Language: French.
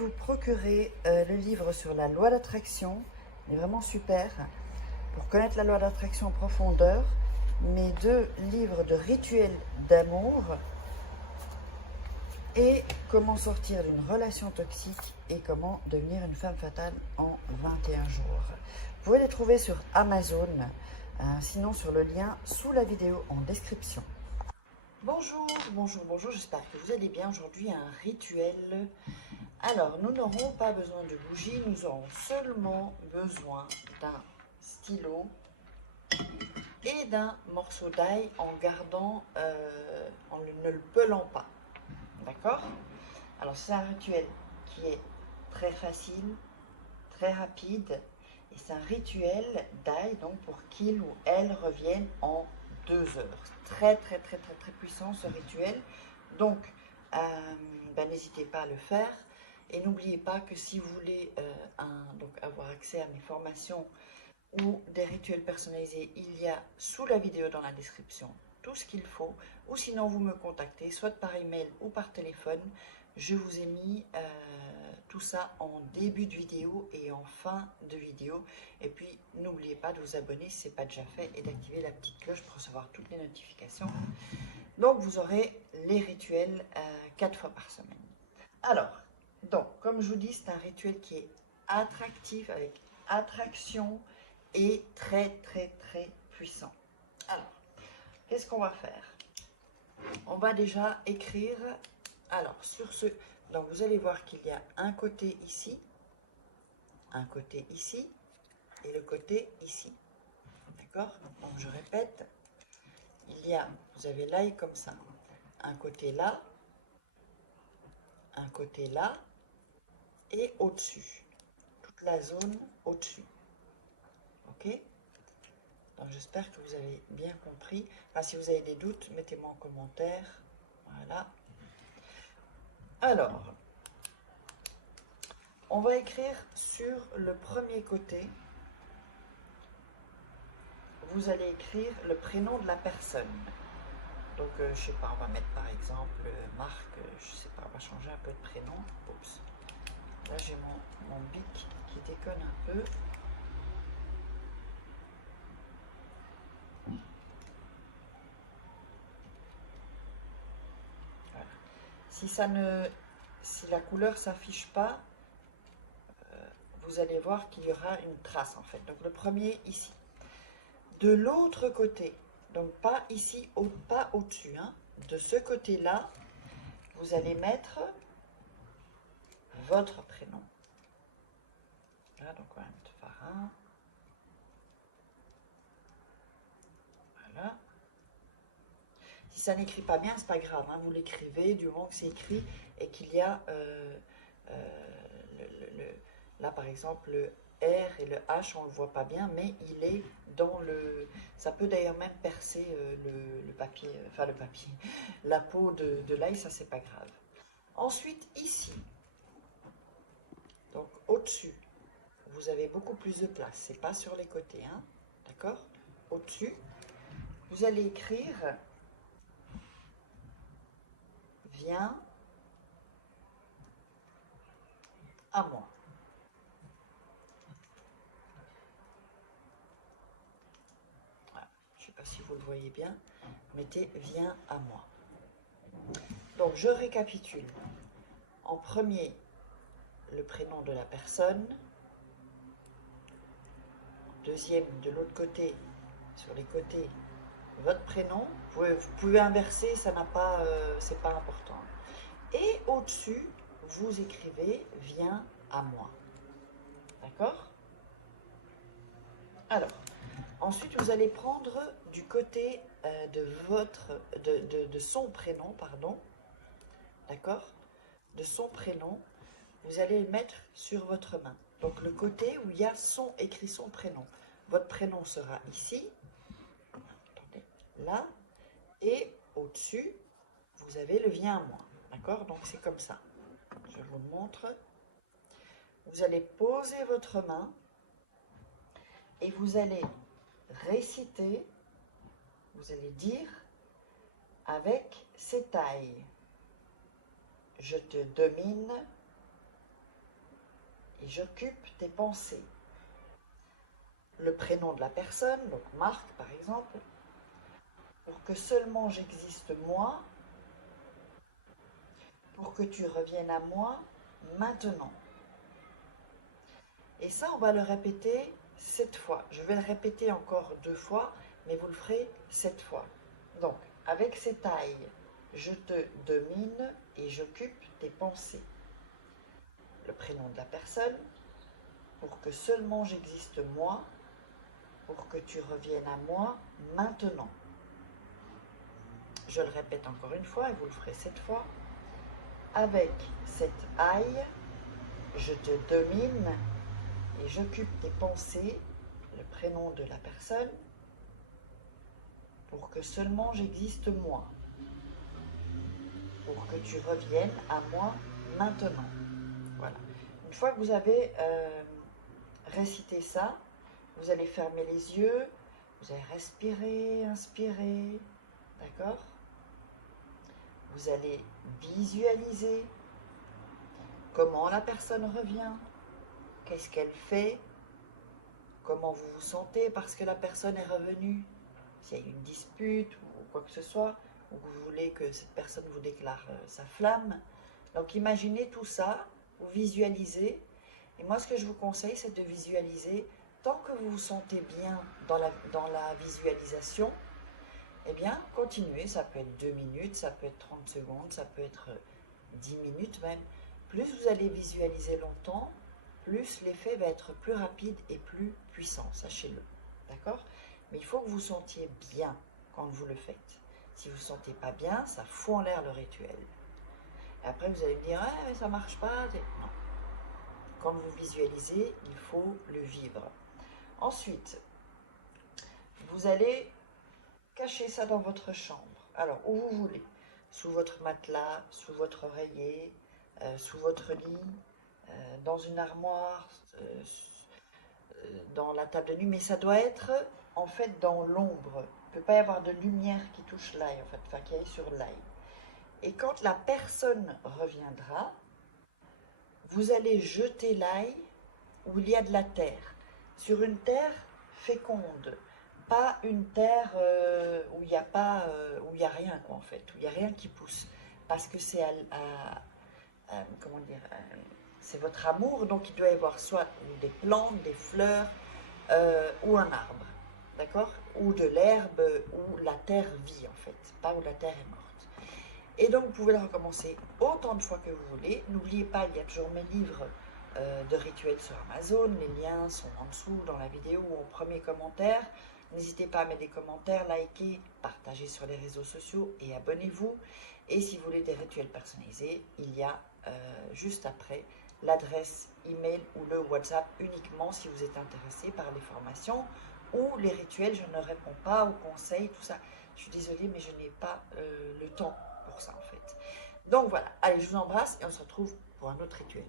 vous procurer le livre sur la loi d'attraction. Il est vraiment super pour connaître la loi d'attraction en profondeur. Mes 2 livres de rituels d'amour et comment sortir d'une relation toxique et comment devenir une femme fatale en 21 jours. Vous pouvez les trouver sur Amazon, sinon sur le lien sous la vidéo en description. Bonjour, j'espère que vous allez bien. Aujourd'hui, un rituel. Alors, nous n'aurons pas besoin de bougies, nous aurons seulement besoin d'un stylo et d'un morceau d'ail en gardant, en ne le pelant pas. D'accord? Alors, c'est un rituel qui est très facile, très rapide, et c'est un rituel d'ail, donc pour qu'il ou elle revienne en 2 heures. Très puissant ce rituel. Donc, n'hésitez pas à le faire. Et n'oubliez pas que si vous voulez donc avoir accès à mes formations ou des rituels personnalisés, il y a sous la vidéo dans la description tout ce qu'il faut. Ou sinon, vous me contactez, soit par email ou par téléphone. Je vous ai mis tout ça en début de vidéo et en fin de vidéo. Et puis, n'oubliez pas de vous abonner si ce n'est pas déjà fait et d'activer la petite cloche pour recevoir toutes les notifications. Donc, vous aurez les rituels 4 fois par semaine. Alors, donc, comme je vous dis, c'est un rituel qui est attractif, avec attraction et très puissant. Alors, qu'est-ce qu'on va faire? On va déjà écrire, alors, sur ce, donc vous allez voir qu'il y a un côté ici et le côté ici. D'accord? Donc, je répète, vous avez l'ail comme ça, un côté là, et au-dessus, toute la zone au-dessus. Ok? Donc j'espère que vous avez bien compris. Enfin, si vous avez des doutes, mettez-moi en commentaire. Voilà. Alors, on va écrire sur le premier côté. Vous allez écrire le prénom de la personne. Donc, je sais pas, on va mettre par exemple Marc, je sais pas, on va changer un peu de prénom. Oups. Là, j'ai mon bic qui déconne un peu. Voilà. Si la couleur s'affiche pas, vous allez voir qu'il y aura une trace en fait. Donc, le premier ici. De l'autre côté, donc pas ici, pas au-dessus, hein, de ce côté-là, vous allez mettre votre prénom. Là, donc on va mettre Farin. Voilà. Si ça n'écrit pas bien, c'est pas grave, hein, vous l'écrivez du moment que c'est écrit et qu'il y a là par exemple le R et le H, on ne le voit pas bien, mais il est dans le... Ça peut d'ailleurs même percer le papier, enfin le papier, la peau de l'ail, ça c'est pas grave. Ensuite, ici, donc au-dessus, vous avez beaucoup plus de place, c'est pas sur les côtés, hein, d'accord? Au-dessus, vous allez écrire « Viens à moi ». Je ne sais pas si vous le voyez bien, mettez « Viens à moi ». Donc, je récapitule. En premier, le prénom de la personne. Deuxième, de l'autre côté, sur les côtés, votre prénom. Vous pouvez inverser, ça n'a pas, c'est pas important. Et au-dessus, vous écrivez « Viens à moi ». D'accord? Alors, ensuite, vous allez prendre du côté de son prénom, pardon, d'accord? De son prénom, vous allez le mettre sur votre main. Donc, le côté où il y a écrit son prénom. Votre prénom sera ici, attendez, là, et au-dessus, vous avez le Viens à moi, d'accord? Donc, c'est comme ça. Je vous le montre. Vous allez poser votre main et vous allez réciter, vous allez dire avec ces tailles: je te domine, j'occupe tes pensées. Le prénom de la personne, donc Marc par exemple, pour que seulement j'existe moi, pour que tu reviennes à moi maintenant. Et ça, on va le répéter 7 fois. Je vais le répéter encore 2 fois, mais vous le ferez 7 fois. Donc, avec ces tailles, je te domine et j'occupe tes pensées. Le prénom de la personne, pour que seulement j'existe moi, pour que tu reviennes à moi maintenant. Je le répète encore une fois et vous le ferez 7 fois. Avec cette aille, je te domine et j'occupe tes pensées, le prénom de la personne, pour que seulement j'existe moi, pour que tu reviennes à moi maintenant. Voilà. Une fois que vous avez récité ça, vous allez fermer les yeux, vous allez respirer, inspirer, d'accord? Vous allez visualiser comment la personne revient, qu'est-ce qu'elle fait, comment vous vous sentez parce que la personne est revenue, s'il y a une dispute ou quoi que ce soit, ou que vous voulez que cette personne vous déclare sa flamme. Donc imaginez tout ça, vous visualisez, et moi ce que je vous conseille c'est de visualiser, tant que vous vous sentez bien dans la visualisation, eh bien continuez, ça peut être 2 minutes, ça peut être 30 secondes, ça peut être 10 minutes même. Plus vous allez visualiser longtemps, plus l'effet va être plus rapide et plus puissant, sachez-le, d'accord? Mais il faut que vous sentiez bien quand vous le faites. Si vous ne sentez pas bien, ça fout en l'air le rituel. Et après, vous allez me dire, ah, mais ça ne marche pas. Non. Quand vous visualisez, il faut le vivre. Ensuite, vous allez cacher ça dans votre chambre. Alors, où vous voulez. Sous votre matelas, sous votre oreiller, sous votre lit, dans une armoire, dans la table de nuit, mais ça doit être en fait dans l'ombre. Il ne peut pas y avoir de lumière qui touche l'ail, en fait, enfin qui aille sur l'ail. Et quand la personne reviendra, vous allez jeter l'ail où il y a de la terre, sur une terre féconde, pas une terre où il n'y a pas, où il y a rien quoi, en fait, où il n'y a rien qui pousse, parce que c'est comment dire, c'est votre amour, donc il doit y avoir soit des plantes, des fleurs, ou un arbre, d'accord, ou de l'herbe, où la terre vit en fait, pas où la terre est morte. Et donc vous pouvez le recommencer autant de fois que vous voulez. N'oubliez pas, il y a toujours mes livres de rituels sur Amazon, les liens sont en dessous dans la vidéo ou au premier commentaire. N'hésitez pas à mettre des commentaires, liker, partager sur les réseaux sociaux et abonnez-vous. Et si vous voulez des rituels personnalisés, il y a juste après l'adresse email ou le WhatsApp uniquement si vous êtes intéressé par les formations ou les rituels. Je ne réponds pas aux conseils, tout ça. Je suis désolée, mais je n'ai pas le temps pour ça en fait. Donc voilà, allez, je vous embrasse et on se retrouve pour un autre rituel.